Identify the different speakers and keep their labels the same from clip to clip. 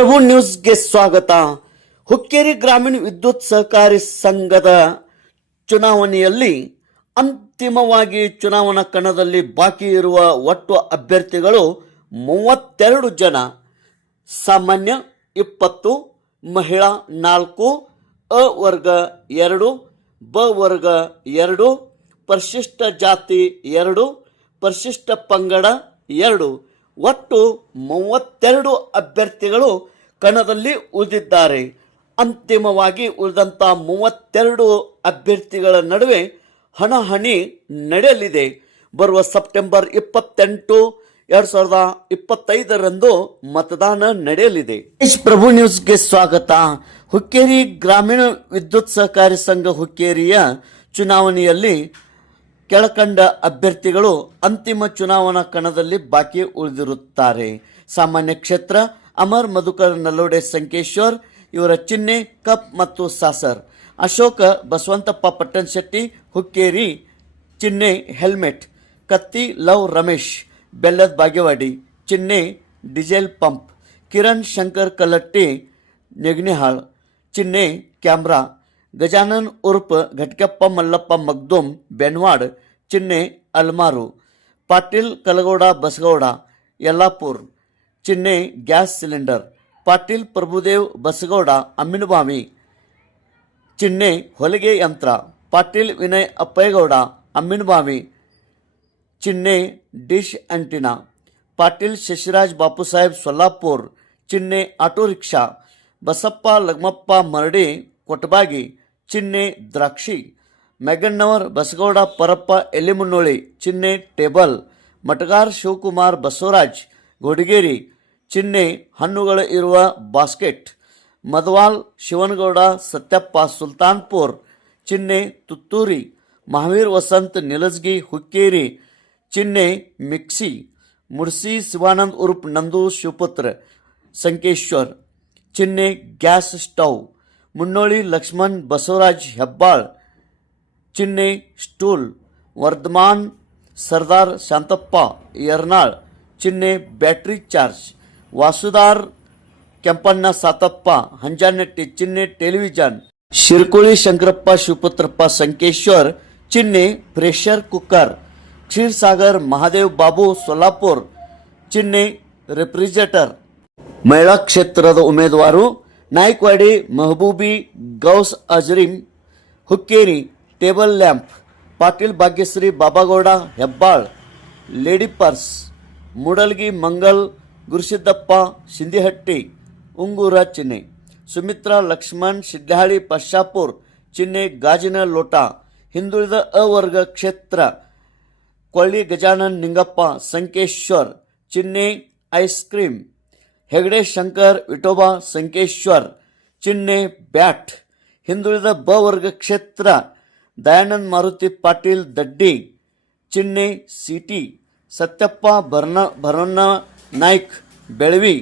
Speaker 1: ಪ್ರಭು ನ್ಯೂಸ್ಗೆ ಸ್ವಾಗತ. ಹುಕ್ಕೇರಿ ಗ್ರಾಮೀಣ ವಿದ್ಯುತ್ ಸಹಕಾರಿ ಸಂಘದ ಚುನಾವಣೆಯಲ್ಲಿ ಅಂತಿಮವಾಗಿ ಚುನಾವಣಾ ಕಣದಲ್ಲಿ ಬಾಕಿ ಇರುವ ಒಟ್ಟು ಅಭ್ಯರ್ಥಿಗಳು ಮೂವತ್ತೆರಡು ಜನ. ಸಾಮಾನ್ಯ ಇಪ್ಪತ್ತು, ಮಹಿಳಾ ನಾಲ್ಕು, ಅ ವರ್ಗ ಎರಡು, ಬ ವರ್ಗ ಎರಡು, ಪರಿಶಿಷ್ಟ ಜಾತಿ ಎರಡು, ಪರಿಶಿಷ್ಟ ಪಂಗಡ ಎರಡು. ಒಟ್ಟು ಮೂವತ್ತೆರಡು ಅಭ್ಯರ್ಥಿಗಳು ಕಣದಲ್ಲಿ ಉಳಿದಿದ್ದಾರೆ. ಅಂತಿಮವಾಗಿ ಉಳಿದಂಥ ಮೂವತ್ತೆರಡು ಅಭ್ಯರ್ಥಿಗಳ ನಡುವೆ ಹಣಹಣಿ ನಡೆಯಲಿದೆ. ಬರುವ ಸೆಪ್ಟೆಂಬರ್ ಇಪ್ಪತ್ತೆಂಟು ಎರಡು ಸಾವಿರದ ಇಪ್ಪತ್ತೈದರಂದು ಮತದಾನ ನಡೆಯಲಿದೆ. ಪ್ರಭು ನ್ಯೂಸ್ಗೆ ಸ್ವಾಗತ. ಹುಕ್ಕೇರಿ ಗ್ರಾಮೀಣ ವಿದ್ಯುತ್ ಸಹಕಾರಿ ಸಂಘ ಹುಕ್ಕೇರಿಯ ಚುನಾವಣೆಯಲ್ಲಿ ಕೆಳಕಂಡ ಅಭ್ಯರ್ಥಿಗಳು ಅಂತಿಮ ಚುನಾವಣಾ ಕಣದಲ್ಲಿ ಬಾಕಿ ಉಳಿದಿರುತ್ತಾರೆ. ಸಾಮಾನ್ಯ ಕ್ಷೇತ್ರ, ಅಮರ್ ಮಧುಕರ್ ನಲ್ಲೋಡೆ ಸಂಕೇಶ್ವರ್, ಇವರ ಚಿಹ್ನೆ ಕಪ್ ಮತ್ತು ಸಾಸರ್. ಅಶೋಕ, ಬಸವಂತಪ್ಪ ಪಟ್ಟಣಶೆಟ್ಟಿ, ಹುಕ್ಕೇರಿ ಚಿಹ್ನೆ ಹೆಲ್ಮೆಟ್. ಕತ್ತಿ, ಲವ್, ರಮೇಶ್. ಬೆಲ್ಲದ ಬಾಗೇವಾಡಿ. ಚಿಹ್ನೆ ಡಿಸೇಲ್ ಪಂಪ್. ಕಿರಣ್, ಶಂಕರ್ ಕಲ್ಲಟ್ಟಿ ನೆಗ್ನಿಹಾಳ್ ಚಿಹ್ನೆ ಕ್ಯಾಮ್ರಾ. ಗಜಾನನ್ ಉರ್ಫ್ ಘಟಕಪ್ಪ ಮಲ್ಲಪ್ಪ ಮಗ್ದುಮ್ ಬೆನ್ವಾಡ್ ಚಿಹ್ನೆ ಅಲ್ಮಾರು, ಪಾಟೀಲ್ ಕಲಗೌಡ ಬಸಗೌಡ, ಯಲ್ಲಾಪುರ್ ಚಿಹ್ನೆ ಗ್ಯಾಸ್ ಸಿಲಿಂಡರ್, ಪಾಟೀಲ್ ಪ್ರಭುದೇವ್ ಬಸಗೌಡ ಅಮ್ಮಿನಬಾವಿ ಚಿನ್ನೆ ಹೊಲಿಗೆ ಯಂತ್ರ, ಪಾಟೀಲ್ ವಿನಯ್ ಅಪ್ಪಯ್ಯಗೌಡ ಅಮ್ಮಿನಬಾವಿ ಚಿನ್ನೆ ಡಿಶ್ ಆಂಟಿನಾ, ಪಾಟೀಲ್ ಶಶಿರಾಜ್ ಬಾಪುಸಾಹೇಬ್ ಸೊಲ್ಲಾಪುರ್, ಚಿನ್ನೆ ಆಟೋ ರಿಕ್ಷಾ, ಬಸಪ್ಪ ಲಗ್ಮಪ್ಪ ಮರಡಿ ಕೊಟಬಾಗಿ ಚಿಹ್ನೆ ದ್ರಾಕ್ಷಿ. ಮೆಗಣ್ಣವರ್, ಬಸಗೌಡ, ಪರಪ್ಪ ಎಲಿಮುನ್ನೋಳಿ ಚಿನ್ನೆ ಟೇಬಲ್. ಮಟಗಾರ್ ಶಿವಕುಮಾರ್, ಬಸವರಾಜ್, ಗೋಡಿಗೇರಿ. ಚಿನ್ನೆ ಹಣ್ಣುಗಳು ಇರುವ ಬಾಸ್ಕೆಟ್. ಮದ್ವಾಲ್, ಶಿವನಗೌಡ, ಸತ್ಯಪ್ಪ, ಸುಲ್ತಾನ್ಪುರ್. ಚಿನ್ನೆ ತುತ್ತೂರಿ. ಮಹಾವೀರ್ ವಸಂತ್ ನಿಲಜ್ಗಿ ಹುಕ್ಕೇರಿ. ಚಿನ್ನೆ ಮಿಕ್ಸಿ. ಮುರ್ಸಿ ಶಿವಾನಂದ್ ಉರ್ಫ್ ನಂದು ಶಿವಪುತ್ರ, ಸಂಕೇಶ್ವರ್. ಚಿನ್ನೆ ಗ್ಯಾಸ್ ಸ್ಟವ್. ಮುನ್ನೋಳಿ ಲಕ್ಷ್ಮಣ್ ಬಸವರಾಜ್ ಹೆಬ್ಬಾಳ್ ಚಿಹ್ನೆ ಸ್ಟೂಲ್ ವರ್ಧಮಾನ್ ಸರ್ದಾರ್ ಶಾಂತಪ್ಪ ಯರ್ನಾಳ್ ಚಿಹ್ನೆ ಬ್ಯಾಟ್ರಿ ಚಾರ್ಜ್ ವಾಸುದಾರ್ ಕೆಂಪಣ್ಣ ಸಾತಪ್ಪ ಹಂಜಾನಟ್ಟಿ ಚಿಹ್ನೆ ಟೆಲಿವಿಷನ್ ಶಿರ್ಕುಳಿ ಶಂಕರಪ್ಪ ಶಿವಪುತ್ರಪ್ಪ ಸಂಕೇಶ್ವರ್ ಚಿಹ್ನೆ ಪ್ರೆಷರ್ ಕುಕ್ಕರ್ ಕ್ಷೀರ್ಸಾಗರ್ ಮಹಾದೇವ್ ಬಾಬು ಸೊಲ್ಲಾಪುರ್ ಚಿಹ್ನೆ ರೆಫ್ರಿಜರೇಟರ್ ಮಹಿಳಾ ಕ್ಷೇತ್ರದ ಉಮೇದುವಾರು Naikwadi Mahboobi, Gous Azarim Hukkeri, table lamp, Patil Bhagyashree Babagouda, Hebbal, lady purse, Mudalgi Mangal, Gurusiddappa, Sindihatti, ಉಂಗೂರ, ಚಿನ್ನೆ, ಸುಮಿತ್ರಾ, ಲಕ್ಷ್ಮಣ್ ಸಿಡ್ಲಹಳ್ಳಿ ಪಶ್ಚಾಪುರ್, ಚಿನ್ನೆ, ಗಾಜಿನ ಲೋಟ, ಹಿಂದುಳಿದ ಅವರ್ಗ ಕ್ಷೇತ್ರ, ಕೊಳ್ಳಿ ಗಜಾನನ್ ನಿಂಗಪ್ಪ, ಸಂಕೇಶ್ವರ್, ಚಿನ್ನೆ, ಐಸ್ ಕ್ರೀಮ್ ಹೆಗಡೆ ಶಂಕರ್ ವಿಠೋಬಾ ಸಂಕೇಶ್ವರ್ ಚಿನ್ನೆ ಬ್ಯಾಟ್ ಹಿಂದುಳಿದ ಬ ವರ್ಗ ಕ್ಷೇತ್ರ ದಯಾನಂದ್ ಮಾರುತಿ ಪಾಟೀಲ್ ದಡ್ಡಿ ಚಿನ್ನೆ ಸಿಟಿ ಸತ್ಯಪ್ಪ ಭರ್ನ ಭರಣ್ಣ ನಾಯ್ಕ್ ಬೆಳವಿ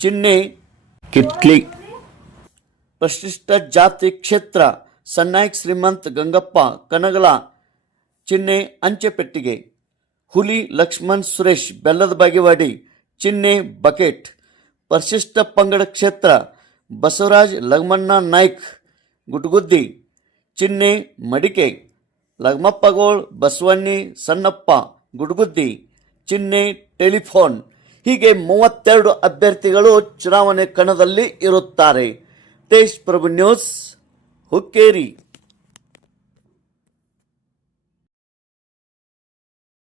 Speaker 1: ಚಿನ್ನೆ ಕಿತ್ಲಿ. ಪ್ರಶಿಷ್ಟ ಜಾತಿ ಕ್ಷೇತ್ರ ಸನ್ನಾಯ್ಕ್ ಶ್ರೀಮಂತ್ ಗಂಗಪ್ಪ ಕನಗಲ ಚಿನ್ನೆ ಅಂಚೆ ಪೆಟ್ಟಿಗೆ ಹುಲಿ ಲಕ್ಷ್ಮಣ್ ಸುರೇಶ್ ಬೆಲ್ಲದ ಬಾಗೇವಾಡಿ ಚಿನ್ನೆ ಬಕೆಟ್. ಪರಿಶಿಷ್ಟ ಪಂಗಡ ಕ್ಷೇತ್ರ ಬಸವರಾಜ್ ಲಗ್ಮಣ್ಣ ನಾಯ್ಕ್, ಗುಟ್ಗುದ್ದಿ, ಚಿನ್ನೆ ಮಡಿಕೆ, ಲಗ್ಮಪ್ಪಗೋಳ್, ಬಸವಣ್ಣಿ ಸಣ್ಣಪ್ಪ ಗುಡ್ಗುದ್ದಿ ಚಿನ್ನೆ ಟೆಲಿಫೋನ್. ಹೀಗೆ ಮೂವತ್ತೆರಡು ಅಭ್ಯರ್ಥಿಗಳು ಚುನಾವಣೆ ಕಣದಲ್ಲಿ ಇರುತ್ತಾರೆ. ತೇಜ್ ಪ್ರಭು ನ್ಯೂಸ್ ಹುಕ್ಕೇರಿ.